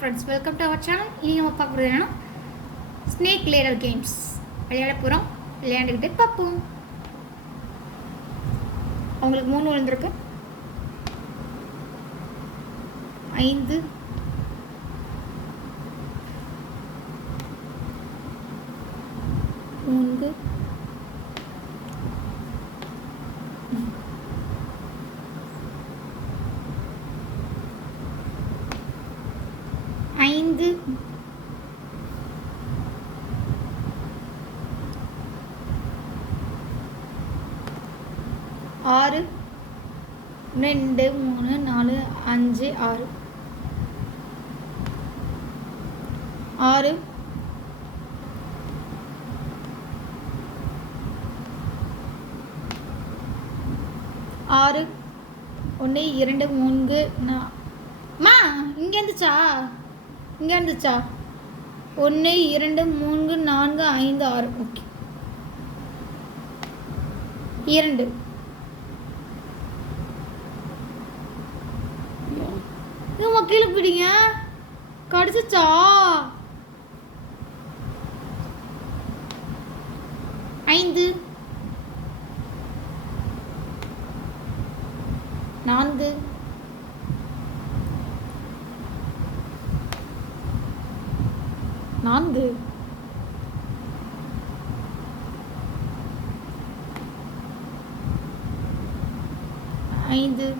Friends welcome to our channel இனி நம்ம பார்க்குறது என்னென்னா ஸ்னேக் லேடர் கேம்ஸ் விளையாட போகிறோம் விளையாண்டுக்கிட்டு பார்ப்போம். அவங்களுக்கு மூணு விழுந்திருக்கு. ஐந்து. மூன்று. ஐந்து ஆறு ரெண்டு மூணு நாலு அஞ்சு ஆறு. ஆறு. ஆறு ஒன்று இரண்டு மூன்று நான் அம்மா இங்கே இருந்துச்சா இங்கே இருந்துச்சா ஒன்று இரண்டு மூன்று நான்கு ஐந்து ஆறு. ஓகே. இரண்டு. இது கீழே பிடிங்க கடிச்சிச்சா? ஐந்து. நான்கு. நான்கு. ஐந்து.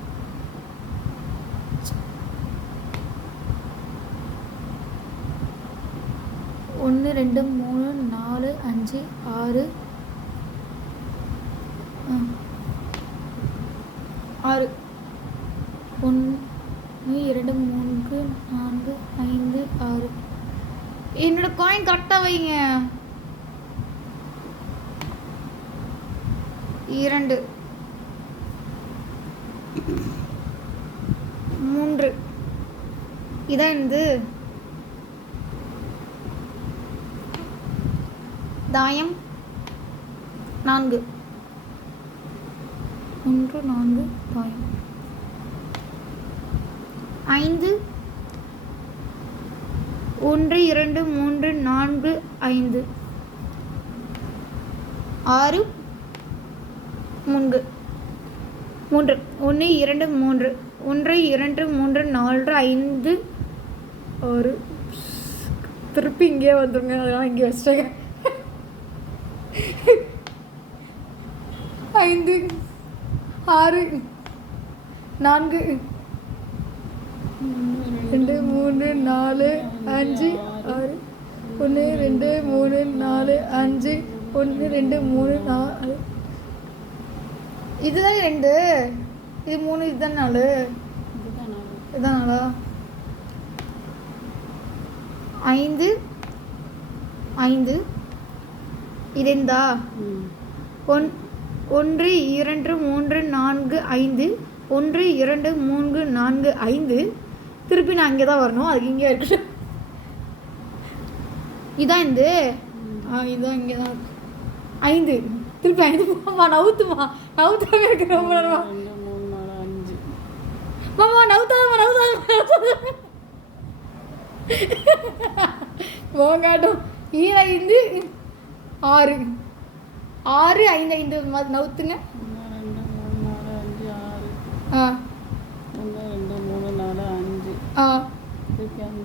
ஒன்று ரெண்டு மூணு நாலு அஞ்சு ஆறு. ஆறு. ஒன்று இரண்டு மூன்று நான்கு ஐந்து ஆறு. என்னோட காயின் கரெக்டாக வைங்க. இரண்டு. மூன்று. இதான் இது தாயம். நான்கு. ஒன்று நான்கு தாயம். ஐந்து. ஒன்று இரண்டு மூன்று நான்கு ஐந்து. ஆறு மூன்று. மூன்று. ஒன்று இரண்டு மூன்று. ஒன்று இரண்டு மூன்று நாலு ஐந்து. ஆறு. திருப்பி இங்கே வந்துருங்க. அதெல்லாம் இங்கே வச்சிட்டேன் ஐந்து ஆறு நான்கு. மூணு நாலு அஞ்சு ஆறு ஒன்று ரெண்டு மூணு நாலு அஞ்சு ஒன்று ரெண்டு மூணு நாலு. இதுதான் ரெண்டு? இது மூணு இதுதான் நாலு. இதுதான் நாளா ஐந்து ஐந்து இருந்தா ஒன் ஒன்று இரண்டு மூன்று நான்கு ஐந்து ஒன்று இரண்டு மூன்று நான்கு ஐந்து. திருப்பி நான் இங்கே தான் வரணும் அதுக்கு இங்கே இருக்கு இதான் இந்த இதான் இங்கே தான் ஐந்து. திருப்பி ஐந்து மாமா நவுத்துமா நவுத்தாம இருக்கு ரொம்ப நேரமா மாமா நவுத்தாதமா நவுத்தாதமா போங்காட்டும். ஈர ஐந்து ஆறு. ஆறு ஐந்து ஐந்து மாதிரி நவுத்துங்க.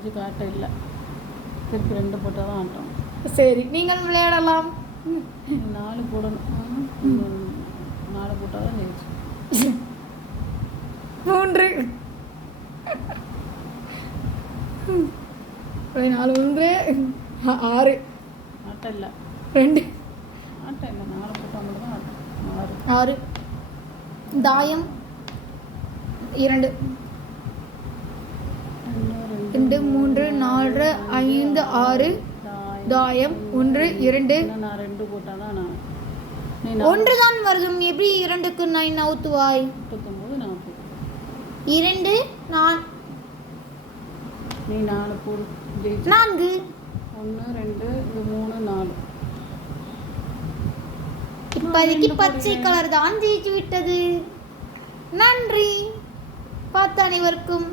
அஞ்சு காட்ட இல்லை. திருப்பி ரெண்டு போட்டால் தான் ஆட்டம். சரி நீங்கள் விளையாடலாம். நாலு போடணும். நாலு போட்டால் தான் ஜெயிச்சு. மூன்று. நாலு ஒன்று ஆறு. ஆட்டம் இல்லை. ரெண்டு. ஆட்டம் இல்லை. நாலு போட்டால் மட்டும் தான் ஆட்டம். ஆறு. ஆறு. தாயம். இரண்டு. ரெண்டு மூன்று நாலு ஐந்து ஆறு தாயம். ஒன்று இரண்டு. நான் ரெண்டு போட்டால் தான் நான். நீ நாலு ஒன்று தான் வருதும். எப்படி இரண்டுக்கு நைன் அவுத்துவாய் இரண்டு நான். நீ நாலு போடு. நான்கு. ஒன்று ரெண்டு இது மூணு நாலு. இப்போதைக்கு பச்சை கலர் தான் ஜெயிச்சு விட்டது. நன்றி. பார்த்த அனைவருக்கும்